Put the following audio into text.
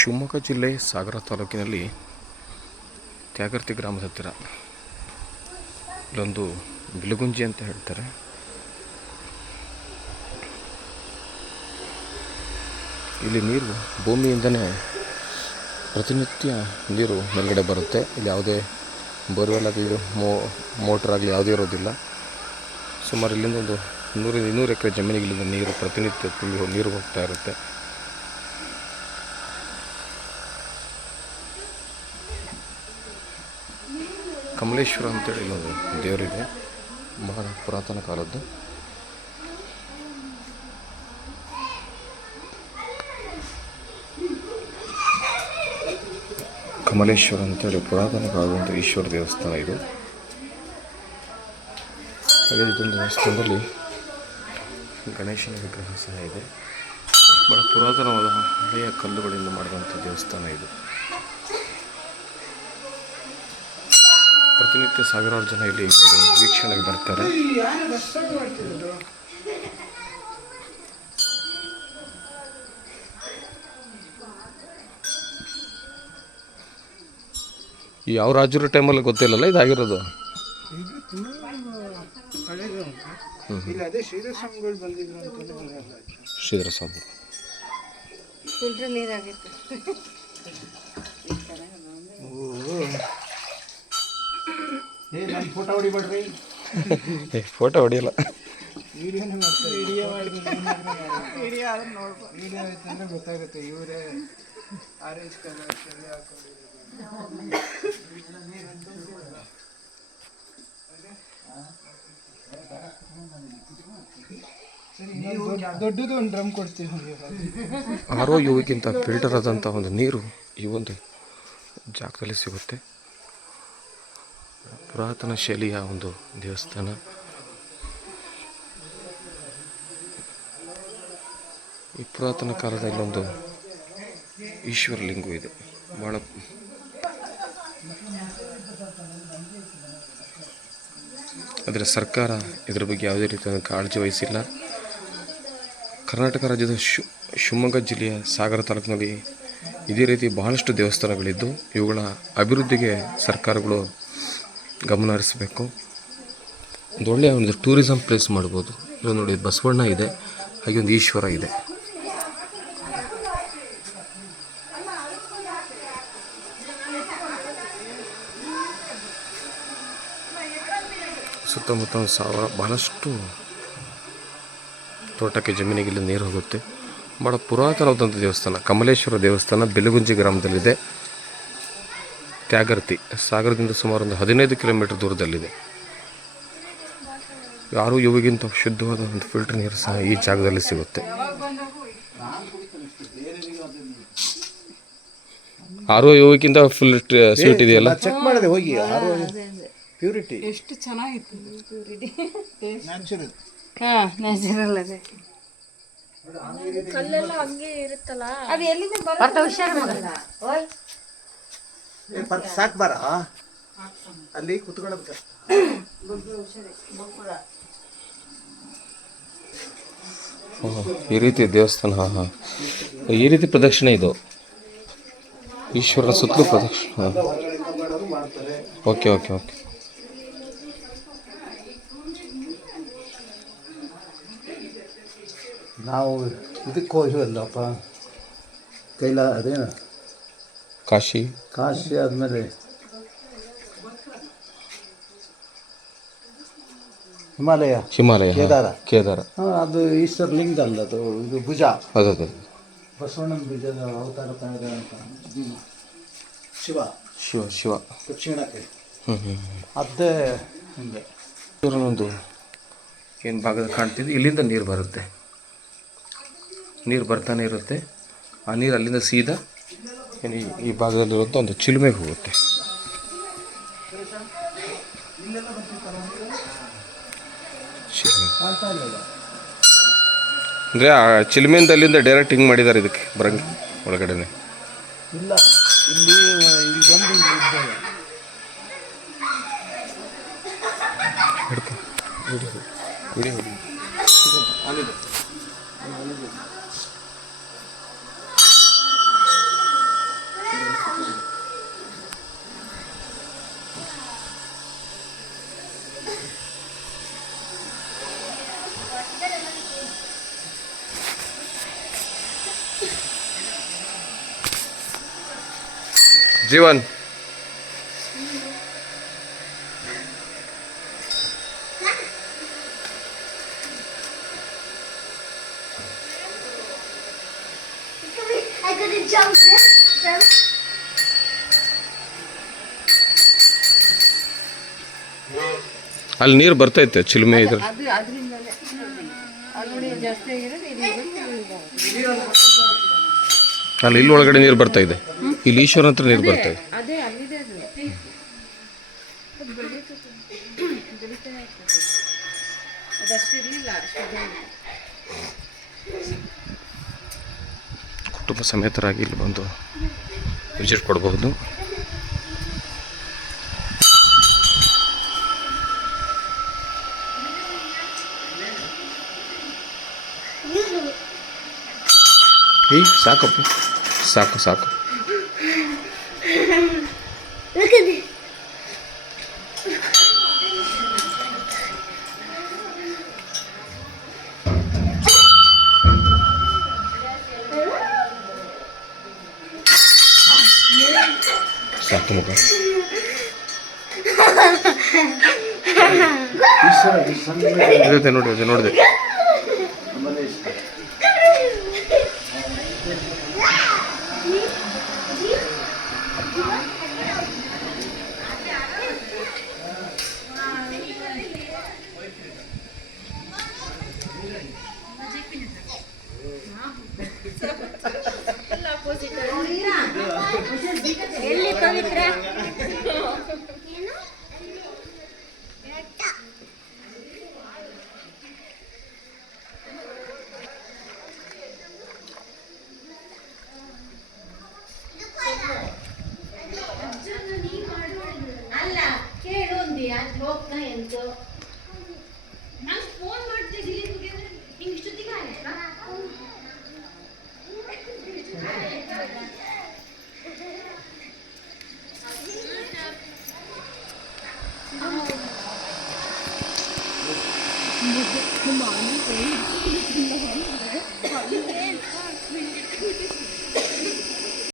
ಶಿವಮೊಗ್ಗ ಜಿಲ್ಲೆ ಸಾಗರ ತಾಲೂಕಿನಲ್ಲಿ ತ್ಯಾಗರ್ತಿ ಗ್ರಾಮದ ಹತ್ತಿರ ಇಲ್ಲೊಂದು ಬಿಲಗುಂಜಿ ಅಂತ ಹೇಳ್ತಾರೆ. ಇಲ್ಲಿ ನೀರು ಭೂಮಿಯಿಂದನೇ ಪ್ರತಿನಿತ್ಯ ನೀರು ಮೇಲ್ಗಡೆ ಬರುತ್ತೆ. ಇಲ್ಲಿ ಯಾವುದೇ ಬೋರ್ವೆಲ್ ಆಗಲಿ ಮೋಟ್ರ್ ಆಗಲಿ ಯಾವುದೇ ಇರೋದಿಲ್ಲ. ಸುಮಾರು ಇಲ್ಲಿಂದ ಒಂದು 100-200 ಎಕರೆ ಜಮೀನಿಗೆ ಇಲ್ಲಿಂದ ನೀರು ಪ್ರತಿನಿತ್ಯ ತುಂಬಿ ನೀರು ಹೋಗ್ತಾ ಇರುತ್ತೆ. ಕಮಲೇಶ್ವರ ಅಂತೇಳಿ ಇಲ್ಲೊಂದು ದೇವರಿದೆ, ಬಹಳ ಪುರಾತನ ಕಾಲದ್ದು. ಕಮಲೇಶ್ವರ ಅಂತೇಳಿ ಪುರಾತನ ಕಾಲದ ಈಶ್ವರ ದೇವಸ್ಥಾನ ಇದು. ಹಾಗೆ ಇದೊಂದು ದೇವಸ್ಥಾನದಲ್ಲಿ ಗಣೇಶನ ವಿಗ್ರಹ ಸಹ ಇದೆ. ಬಹಳ ಪುರಾತನವಾದ ಹಳೆಯ ಕಲ್ಲುಗಳಿಂದ ಮಾಡಿದಂಥ ದೇವಸ್ಥಾನ ಇದು. ಪ್ರತಿನಿತ್ಯ ಸಾವಿರಾರು ಜನ ಇಲ್ಲಿ ವೀಕ್ಷಣೆಗೆ ಬರ್ತಾರೆ. ಯಾವ ರಾಜರ ಟೈಮಲ್ಲಿ ಗೊತ್ತಿಲ್ಲಲ್ಲ ಇದಾಗಿರೋದು. ಶ್ರೀಧರ ಸ್ವಾಮಿ ಫೋಟೋ ಹೊಡಿಬೇಡ್ರಿ. ಫೋಟೋ ಹೊಡಿಯಲ್ಲ, ವಿಡಿಯೋ ಐತಂದ್ರೆ ಗೊತ್ತಾಗುತ್ತೆ. ಇವರೇ ಆರೆಂಜ್ ಕಲರ್ ದೊಡ್ಡದು ಒಂದು ಡ್ರಮ್ ಕೊಡ್ತೀವಿ. ಆರೋ ಯುವಕ್ಕಿಂತ ಫಿಲ್ಟರ್ ಆದಂಥ ಒಂದು ನೀರು ಈ ಒಂದು ಜಾಗದಲ್ಲಿ ಸಿಗುತ್ತೆ. ಪುರಾತನ ಶೈಲಿಯ ಒಂದು ದೇವಸ್ಥಾನ. ಈ ಪುರಾತನ ಕಾಲದ ಇಲ್ಲೊಂದು ಈಶ್ವರ ಲಿಂಗು ಇದೆ. ಭಾಳ ಆದರೆ ಸರ್ಕಾರ ಇದರ ಬಗ್ಗೆ ಯಾವುದೇ ರೀತಿಯ ಕಾಳಜಿ ವಹಿಸಿಲ್ಲ. ಕರ್ನಾಟಕ ರಾಜ್ಯದ ಶಿವಮೊಗ್ಗ ಜಿಲ್ಲೆಯ ಸಾಗರ ತಾಲೂಕಿನಲ್ಲಿ ಇದೇ ರೀತಿ ಬಹಳಷ್ಟು ದೇವಸ್ಥಾನಗಳಿದ್ದು ಇವುಗಳ ಅಭಿವೃದ್ಧಿಗೆ ಸರ್ಕಾರಗಳು ಗಮನ ಹರಿಸಬೇಕು. ಒಂದು ಒಳ್ಳೆಯ ಒಂದು ಟೂರಿಸಂ ಪ್ಲೇಸ್ ಮಾಡ್ಬೋದು. ಇದು ನೋಡಿ, ಬಸವಣ್ಣ ಇದೆ, ಹಾಗೆ ಒಂದು ಈಶ್ವರ ಇದೆ. ಸುತ್ತಮುತ್ತ ಬಹಳಷ್ಟು ತೋಟಕ್ಕೆ ಜಮೀನಿಗೆ ಇಲ್ಲಿ ನೀರು ಹೋಗುತ್ತೆ. ಭಾಳ ಪುರಾತನವಾದಂಥ ದೇವಸ್ಥಾನ ಕಮಲೇಶ್ವರ ದೇವಸ್ಥಾನ ಬಿಲಗುಂಜಿ ಗ್ರಾಮದಲ್ಲಿದೆ. ತ್ಯಾಗರ್ತಿ ಸಾಗರದಿಂದ ಸುಮಾರು ಒಂದು 15 ಕಿಲೋಮೀಟರ್ ದೂರದಲ್ಲಿದೆ. ಯಾರೂ ಇವಾಗಿಂತ ಶುದ್ಧವಾದ ಒಂದು ಫಿಲ್ಟರ್ ನೀರು ಸಹ ಈ ಜಾಗದಲ್ಲಿ ಸಿಗುತ್ತೆ. ಆರೋ ಯುವಕ್ಕಿಂತ ಫುಲ್ ಸ್ವೀಟ್ ಇದೆಯಲ್ಲ, ಚೆಕ್ ಮಾಡಿದೆ ಹೋಗಿ. ಪ್ಯೂರಿಟಿ ಎಷ್ಟು ಚೆನ್ನಾಗಿತ್ತು. ನ್ಯಾಚುರಲ್. ನ್ಯಾಚುರಲ್ ಅದೇ. ಕಲ್ಲೆಲ್ಲ ಹಂಗೆ ಇರುತ್ತಲ್ಲ, ಅದು ಎಲ್ಲಿಂದ ಬರುತ್ತೆ? ಹುಷಾರು ಸಾಕು ಬಾರ, ಅಲ್ಲಿ ಕುತ್ಕೊಳ್ಳೋದು ಕಷ್ಟ. ಈ ರೀತಿ ದೇವಸ್ಥಾನ, ಈ ರೀತಿ ಪ್ರದಕ್ಷಿಣೆ ಇದು ಈಶ್ವರನ ಸುತ್ತಲೂ ಪ್ರದಕ್ಷಿಣೆ. Okay okay okay. ನಾವು ಇದಕ್ಕೆ ಹೋಗಿವಲ್ಲಪ್ಪ, ಅದೇನು ಕಾಶಿ ಆದಮೇಲೆ ಹಿಮಾಲಯ ಕೇದಾರ. ಅದು ಈಶ್ವರ ಲಿಂಗ ಅಲ್ಲ, ಅದು ಇದು ಭುಜ. ಅದು ಬಸವಣ್ಣನ ಭುಜದ ಅವತಾರ ಅಂತ ಶಿವ ದಕ್ಷಿಣಕ್ಕೆ ಅದೇ ಹಿಂದೆ ಒಂದು ಏನು ಭಾಗದ ಕಾಣ್ತಿದ್ದು ಇಲ್ಲಿಂದ ನೀರು ಬರುತ್ತೆ. ನೀರು ಬರ್ತಾನೆ ಇರುತ್ತೆ. ಆ ನೀರು ಅಲ್ಲಿಂದ ಸೀದಾ ಏನು ಈ ಭಾಗದಲ್ಲಿರುವಂಥ ಒಂದು ಚಿಲುಮೆಗೆ ಹೋಗುತ್ತೆ. ಅಂದರೆ ಆ ಚಿಲುಮೆಯಿಂದ ಅಲ್ಲಿಂದ ಡೈರೆಕ್ಟ್ ಹಿಂಗೆ ಮಾಡಿದ್ದಾರೆ ಇದಕ್ಕೆ ಬರಂಗೆ ಒಳಗಡೆನೆ. ಇಲ್ಲ, ಇಲ್ಲಿ ಬಂದು Jeevan I couldn't jump this. Jump. ಅಲ್ಲಿ ನೀರು ಬರ್ತೈತೆ ಚಿಲುಮೆ ಇದ್ರ ಅದು ಅದರಿಂದಲೇ ಅಲ್ಲಿ ಜಾಸ್ತಿ ಆಗಿರೋದು ಅಲ್ಲಿ ಇಲ್ಲಿ ಒಳಗಡೆ ನೀರು ಬರ್ತಾ ಇದೆ. ಇಲ್ಲಿ ಈಶ್ವರ ಹತ್ರ ನೀರು ಬರ್ತಾ ಇದೆ. ಅದೇ ಅಲ್ಲಿದೆ ಅದು ಬೆಳೀತಾನೆ ಇರ್ತದೆ. ಅದಷ್ಟು ಇರಲಿಲ್ಲ ಕುಟುಂಬ ಸಮೇತರಾಗಿ ಇಲ್ಲಿ ಬಂದು ವಿಸಿಟ್ ಕೊಡಬಹುದು. ಸಾಕಪ್ಪ ಸಾಕು ಸಾಕು. Look at this. ಸಾಕು ಮಗ. ಇದೆ ನೋಡಿ, ಅದು ನೋಡಿದೆ. ಎಲ್ಲಿ ಪವಿತ್ರ ಅಲ್ಲ ಕೇಳು ಅಲ್ಲಿ ಹೋಗ್ತಾ ಎಂತು